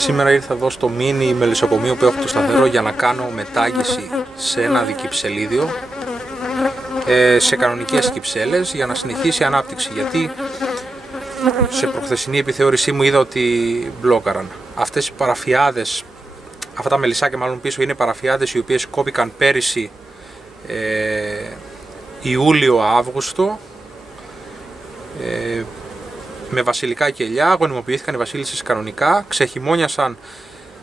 Σήμερα ήρθα εδώ στο μίνι μελισσοκομείο που έχω το σταθερό για να κάνω μετάγγιση σε ένα δικυψελίδιο σε κανονικές κυψέλες για να συνεχίσει η ανάπτυξη, γιατί σε προχθεσινή επιθεώρησή μου είδα ότι μπλόκαραν. Αυτές οι παραφιάδες, αυτά τα μελισσάκια μάλλον πίσω είναι παραφιάδες οι οποίες κόπηκαν πέρυσι Ιούλιο-Αύγουστο με βασιλικά κελιά. Γονιμοποιήθηκαν οι βασίλισσες κανονικά, ξεχειμώνιασαν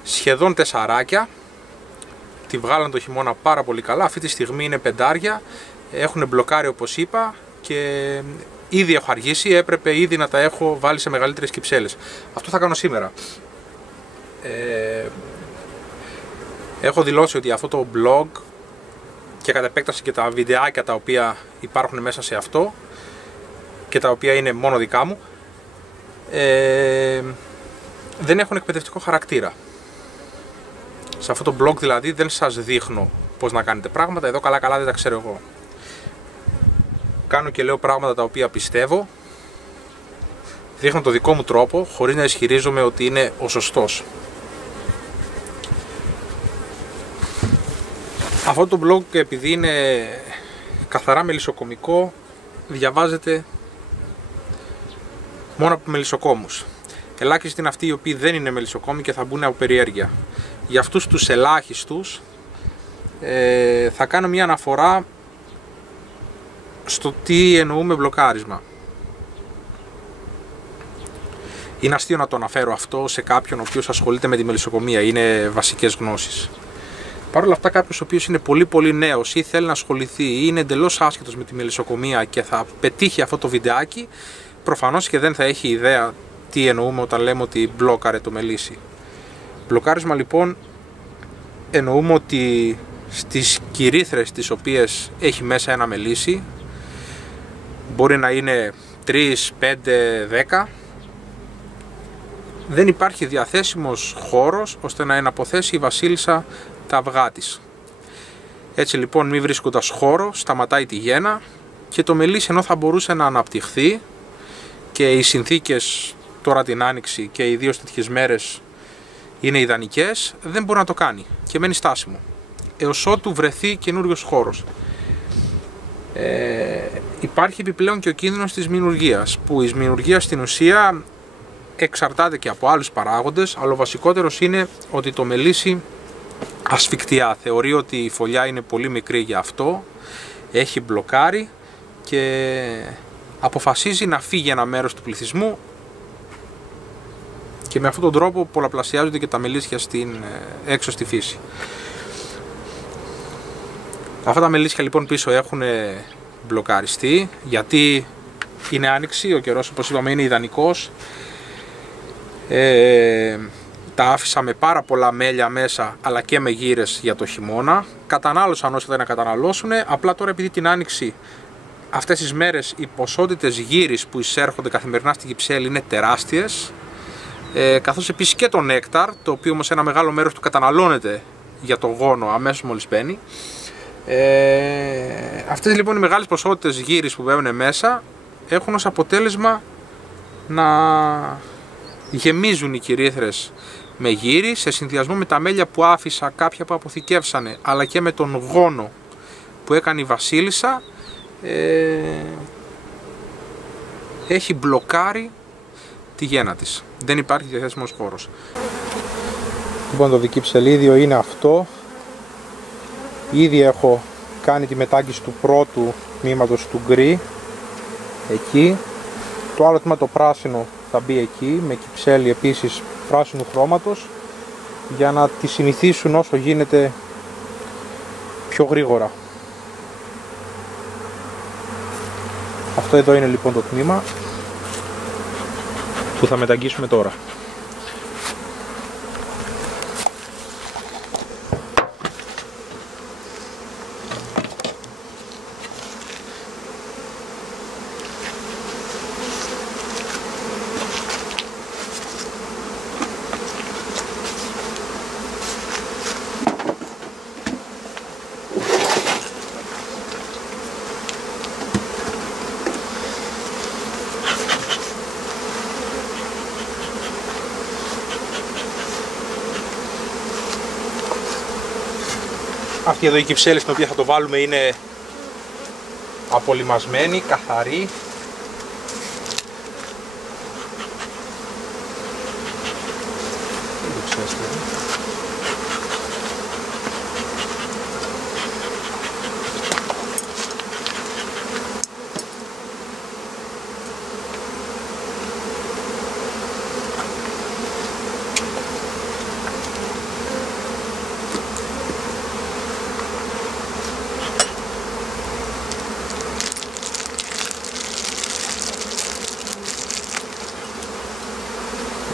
σχεδόν 4, τη βγάλαν το χειμώνα πάρα πολύ καλά. Αυτή τη στιγμή είναι 5, έχουν μπλοκάρει όπως είπα και ήδη έχω αργήσει, έπρεπε ήδη να τα έχω βάλει σε μεγαλύτερες κυψέλες. Αυτό θα κάνω σήμερα. Έχω δηλώσει ότι αυτό το blog και κατ' επέκταση και τα βιντεάκια τα οποία υπάρχουν μέσα σε αυτό και τα οποία είναι μόνο δικά μου δεν έχουν εκπαιδευτικό χαρακτήρα. Σε αυτό το blog δηλαδή δεν σας δείχνω πώς να κάνετε πράγματα, εδώ καλά δεν τα ξέρω εγώ. Κάνω και λέω πράγματα τα οποία πιστεύω, δείχνω το δικό μου τρόπο χωρίς να ισχυρίζομαι ότι είναι ο σωστός. Αυτό το blog, επειδή είναι καθαρά μελισσοκομικό, διαβάζεται μόνο από μελισσοκόμους. Ελάχιστοι είναι αυτοί οι οποίοι δεν είναι μελισσοκόμοι και θα μπουν από περιέργεια. Για αυτούς τους ελάχιστους θα κάνω μια αναφορά στο τι εννοούμε μπλοκάρισμα. Είναι αστείο να το αναφέρω αυτό σε κάποιον ο οποίος ασχολείται με τη μελισσοκομεία, είναι βασικές γνώσεις. Παρ' όλα αυτά, κάποιος ο οποίος είναι πολύ νέος ή θέλει να ασχοληθεί ή είναι εντελώς άσχετος με τη μελισσοκομεία και θα πετύχει αυτό το βιντεάκι, προφανώς και δεν θα έχει ιδέα τι εννοούμε όταν λέμε ότι μπλόκαρε το μελίσι. Μπλοκάρισμα λοιπόν εννοούμε ότι στις κυρίθρες τις οποίες έχει μέσα ένα μελίσι, μπορεί να είναι 3, 5, 10, δεν υπάρχει διαθέσιμος χώρος ώστε να εναποθέσει η βασίλισσα τα αυγά της. Έτσι λοιπόν, μη βρίσκοντας χώρο, σταματάει τη γέννα και το μελίσι, ενώ θα μπορούσε να αναπτυχθεί και οι συνθήκες τώρα την άνοιξη και ιδίως τέτοιες μέρες είναι ιδανικές, δεν μπορεί να το κάνει και μένει στάσιμο έως ότου βρεθεί καινούριος χώρος. Υπάρχει επιπλέον και ο κίνδυνος της μηνουργίας, που η μηνουργία στην ουσία εξαρτάται και από άλλους παράγοντες, αλλά ο βασικότερος είναι ότι το μελίσι ασφικτιά, θεωρεί ότι η φωλιά είναι πολύ μικρή για αυτό, έχει μπλοκάρει και αποφασίζει να φύγει ένα μέρος του πληθυσμού και με αυτόν τον τρόπο πολλαπλασιάζονται και τα μελίσια έξω στη φύση. Αυτά τα μελίσια λοιπόν πίσω έχουν μπλοκαριστεί γιατί είναι άνοιξη, ο καιρός όπως είπαμε είναι ιδανικός. Τα άφησα με πάρα πολλά μέλια μέσα αλλά και με γύρες για το χειμώνα. Κατανάλωσαν όσο δεν καταναλώσουν, απλά τώρα επειδή την άνοιξη αυτές τις μέρες οι ποσότητες γύρις που εισέρχονται καθημερινά στην κυψέλη είναι τεράστιες, καθώς επίσης και το νέκταρ, το οποίο όμως ένα μεγάλο μέρος του καταναλώνεται για το γόνο αμέσως μόλις μπαίνει. Αυτές λοιπόν οι μεγάλες ποσότητες γύρις που μπαίνουν μέσα έχουν ως αποτέλεσμα να γεμίζουν οι κυρίθρες με γύρι σε συνδυασμό με τα μέλια που άφησα, κάποια που αποθηκεύσανε, αλλά και με τον γόνο που έκανε η βασίλισσα, έχει μπλοκάρει τη γέννα της. Δεν υπάρχει διαθέσιμος χώρος. Λοιπόν, το δικυψελίδιο είναι αυτό. Ήδη έχω κάνει τη μετάγγιση του πρώτου τμήματος του γκρι εκεί. Το άλλο τμήμα το πράσινο θα μπει εκεί με κυψέλη επίσης πράσινου χρώματος για να τη συνηθίσουν όσο γίνεται πιο γρήγορα. Αυτό εδώ είναι λοιπόν το τμήμα που θα μεταγγίσουμε τώρα. Αυτή εδώ η κυψέλη στην οποία θα το βάλουμε είναι απολυμασμένη, καθαρή.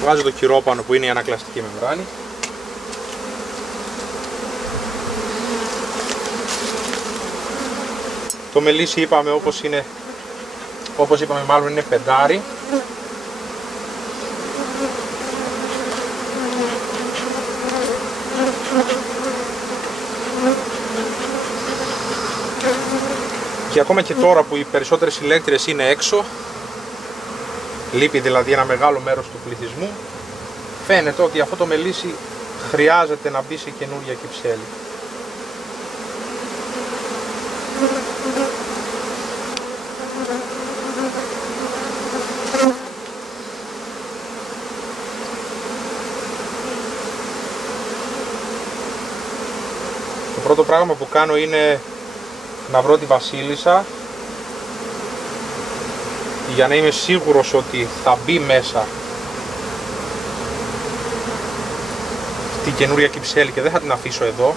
Βάζω το κυρόπανο που είναι η ανακλαστική μεμβράνη. Το μελίσι είπαμε όπως είπαμε μάλλον είναι πεντάρι. Και ακόμα και τώρα που οι περισσότερες ηλέκτριες είναι έξω, λείπει δηλαδή ένα μεγάλο μέρος του πληθυσμού, φαίνεται ότι αυτό το μελίσι χρειάζεται να μπει σε καινούρια κυψέλη. Το πρώτο πράγμα που κάνω είναι να βρω τη βασίλισσα, για να είμαι σίγουρος ότι θα μπει μέσα στη καινούρια κυψέλη και δεν θα την αφήσω εδώ.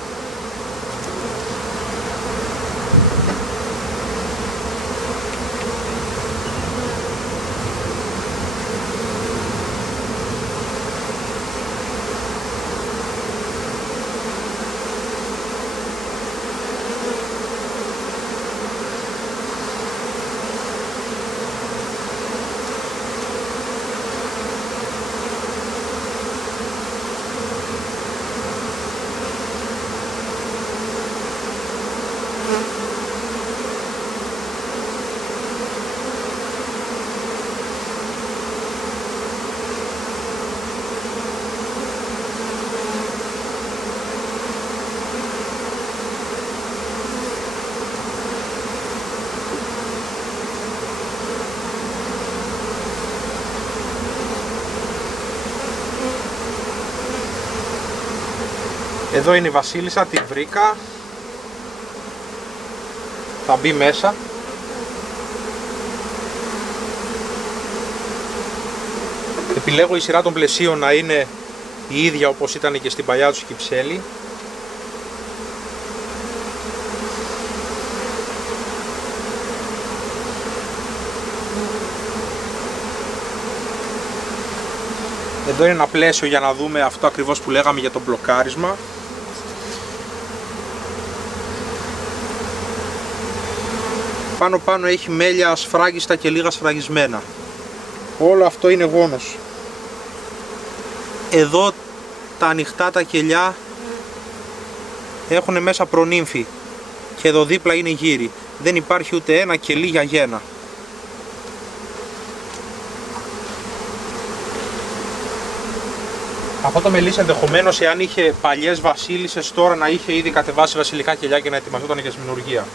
Εδώ είναι η βασίλισσα, την βρήκα, θα μπει μέσα. Επιλέγω η σειρά των πλαισίων να είναι η ίδια όπως ήταν και στην παλιά τους κυψέλη. Εδώ είναι ένα πλαίσιο για να δούμε αυτό ακριβώς που λέγαμε για το μπλοκάρισμα. Πάνω έχει μέλια ασφράγιστα και λίγα σφραγισμένα. Όλο αυτό είναι γόνος. Εδώ τα ανοιχτά τα κελιά έχουν μέσα προνύμφη και εδώ δίπλα είναι γύρι. Δεν υπάρχει ούτε ένα κελί για γένα. Αυτό το μελίσι ενδεχομένως, εάν είχε παλιές βασίλισσες, τώρα να είχε ήδη κατεβάσει βασιλικά κελιά και να ετοιμαζόταν για σμηνουργία.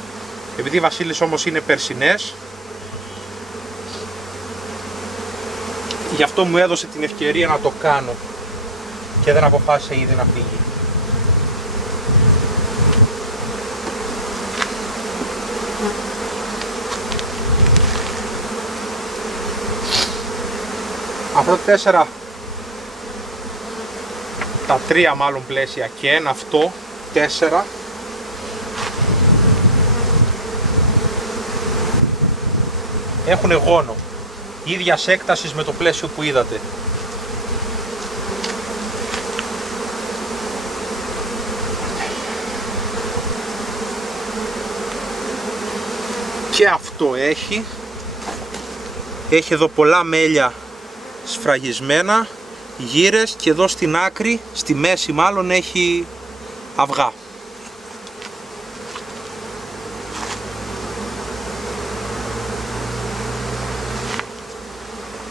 Επειδή οι βασίλισσες όμως είναι περσινές, γι' αυτό μου έδωσε την ευκαιρία να το κάνω και δεν αποφάσισε ήδη να φύγει. Αυτό τα τρία μάλλον πλαίσια και ένα αυτό, 4, έχουν γόνο ίδιας έκτασης με το πλαίσιο που είδατε. Και αυτό έχει εδώ πολλά μέλια σφραγισμένα, γύρες, και εδώ στην άκρη, στη μέση μάλλον, έχει αυγά.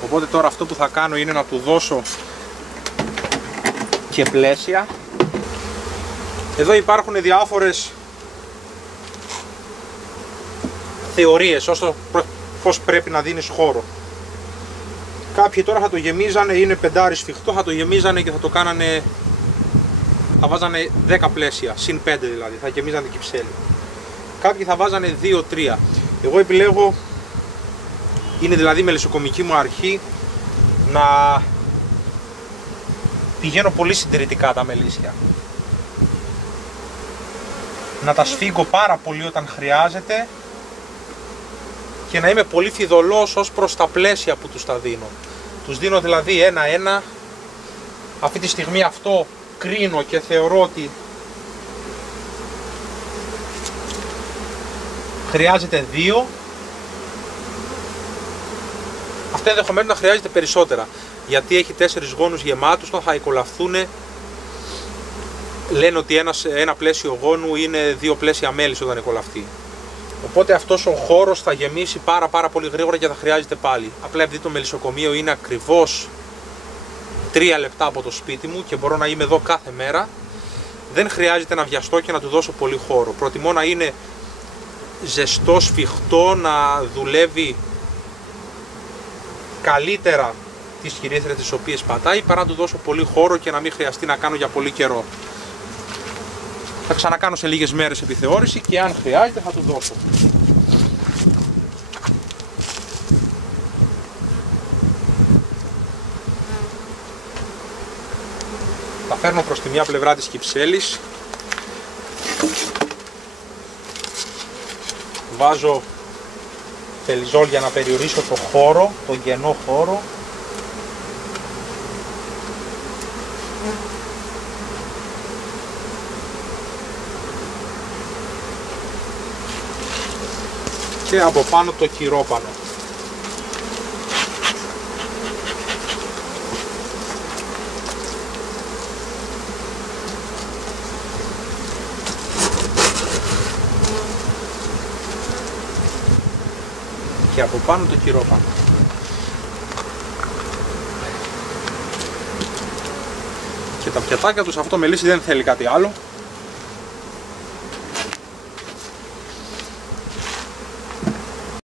Οπότε τώρα αυτό που θα κάνω είναι να του δώσω και πλαίσια. Εδώ υπάρχουν διάφορες θεωρίες, όσο πώς πρέπει να δίνεις χώρο. Κάποιοι τώρα θα το γεμίζανε, είναι πεντάρι σφιχτό, θα το γεμίζανε και θα το κάνανε, θα βάζανε 10 πλαίσια, συν 5 δηλαδή, θα γεμίζανε κυψέλη. Κάποιοι θα βάζανε 2-3. Εγώ επιλέγω, είναι δηλαδή μελισσοκομική μου αρχή, να πηγαίνω πολύ συντηρητικά τα μελίσια. Να τα σφίγγω πάρα πολύ όταν χρειάζεται και να είμαι πολύ φιδωλός ως προς τα πλαίσια που τους τα δίνω. Τους δίνω δηλαδή ένα-ένα. Αυτή τη στιγμή αυτό κρίνω και θεωρώ ότι χρειάζεται 2. Αυτό ενδεχομένως να χρειάζεται περισσότερα, γιατί έχει 4 γόνους γεμάτους, θα εκολαφθούν. Λένε ότι ένα πλαίσιο γόνου είναι 2 πλαίσια μέλις όταν εκολαφθεί. Οπότε αυτός ο χώρος θα γεμίσει πάρα πολύ γρήγορα και θα χρειάζεται πάλι. Απλά επειδή το μελισσοκομείο είναι ακριβώς 3 λεπτά από το σπίτι μου και μπορώ να είμαι εδώ κάθε μέρα, δεν χρειάζεται να βιαστώ και να του δώσω πολύ χώρο. Προτιμώ να είναι ζεστό, σφιχτό, να δουλεύει καλύτερα τις χειρήθρες τις οποίες πατάει, παρά να του δώσω πολύ χώρο και να μην χρειαστεί να κάνω για πολύ καιρό. Θα ξανακάνω σε λίγες μέρες επιθεώρηση και αν χρειάζεται θα του δώσω. Τα φέρνω προς τη μια πλευρά της κυψέλης. Βάζω φελιζόλ για να περιορίσω το χώρο, τον κενό χώρο. Και από πάνω το κυρόπανο. Και από πάνω το κυρόπανο. Και τα πιατάκια τους, αυτό μελίσι δεν θέλει κάτι άλλο.